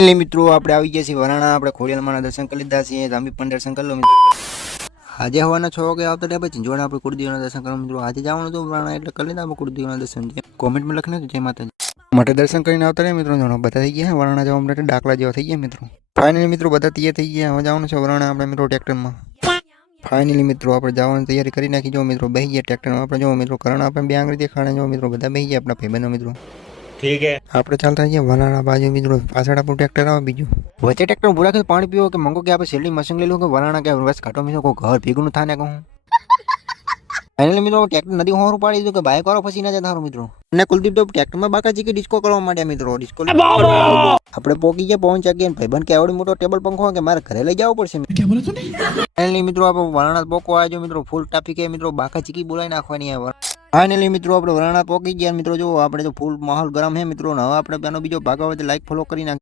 એટલે મિત્રો આપણે આવી ગયા છીએ વરાણા આપણે ખોડિયાલમાંના દર્શન કરી લીધા છીએ ધામી પણ દર્શન કરી લો મિત્રો આજે હવાના 6 વાગે આવતા રહ્યા પછી જોડે આપણે કુળદેવના દર્શન કરવા મિત્રો આજે જવાનું હતું વરાણા એટલે કરી લીધા આપણે કુળદેવના દર્શન છે કોમેન્ટમાં લખને જય માતાજી માટે દર્શન કરીને આવતા રહ્યા મિત્રો જોડો બધા થઈ ગયા વરાણા જવા માટે ડાકલા જેવા થઈ ગયા મિત્રો ફાઇનલી મિત્રો બધા તૈયાર થઈ ગયા હવે જવાનું છે વરાણા આપણે મિત્રો ટ્રેક્ટરમાં ફાઇનલી મિત્રો આપણે જવાની તૈયારી કરી નાખી જો મિત્રો બેસી ગયા ટ્રેક્ટરમાં આપણે જો મિત્રો કરણ આપણે બે આંગળી દેખાડે જો મિત્રો બધા બેસી ગયા આપણા ભાઈબંધો મિત્રો ઠીક હે આપણે ચાલતા જઈએ વરાણા બાજુ મિત્રો પાછળ આપણું ટ્રેક્ટર આવે બીજું વચ્ચે ટ્રેક્ટર ઉભું રાખે પાણી પીવો કે મંગો કે આપણે શેરડી મશીન લઈ લો કે વરાણા કે બસ કાઢો મિત્રો કોઈ ઘર ભેગું થાય ને કહું ફાઇનલી મિત્રો ટ્રેક્ટર નદી હોરું પાડી દીધું કે બાઇક વાળો ફસી ના જાય તારો મિત્રો અને કુલદીપ તો ટ્રેક્ટરમાં બાકા ચીકી ડિસ્કો કરવા માંડ્યા મિત્રો ડિસ્કો આપણે પોકી ગયા પહોંચ ગયા ભાઈબંધ કે આવડી મોટો ટેબલ પંખો કે મારે ઘરે લઈ જવું પડશે ફાઇનલી મિત્રો આપણે વરાણા પોકો આવ્યો મિત્રો ફૂલ ટ્રાફિક હે મિત્રો બાકા ચીકી બોલાવી નાખવાની ફાઇનલી મિત્રો આપણે વરાણા પોકી ગયા મિત્રો જો આપણે તો ફૂલ માહોલ ગરમ હે મિત્રો હવે આપણે પેનો બીજો ભાગ આવે તો લાઈક ફોલો કરી નાખ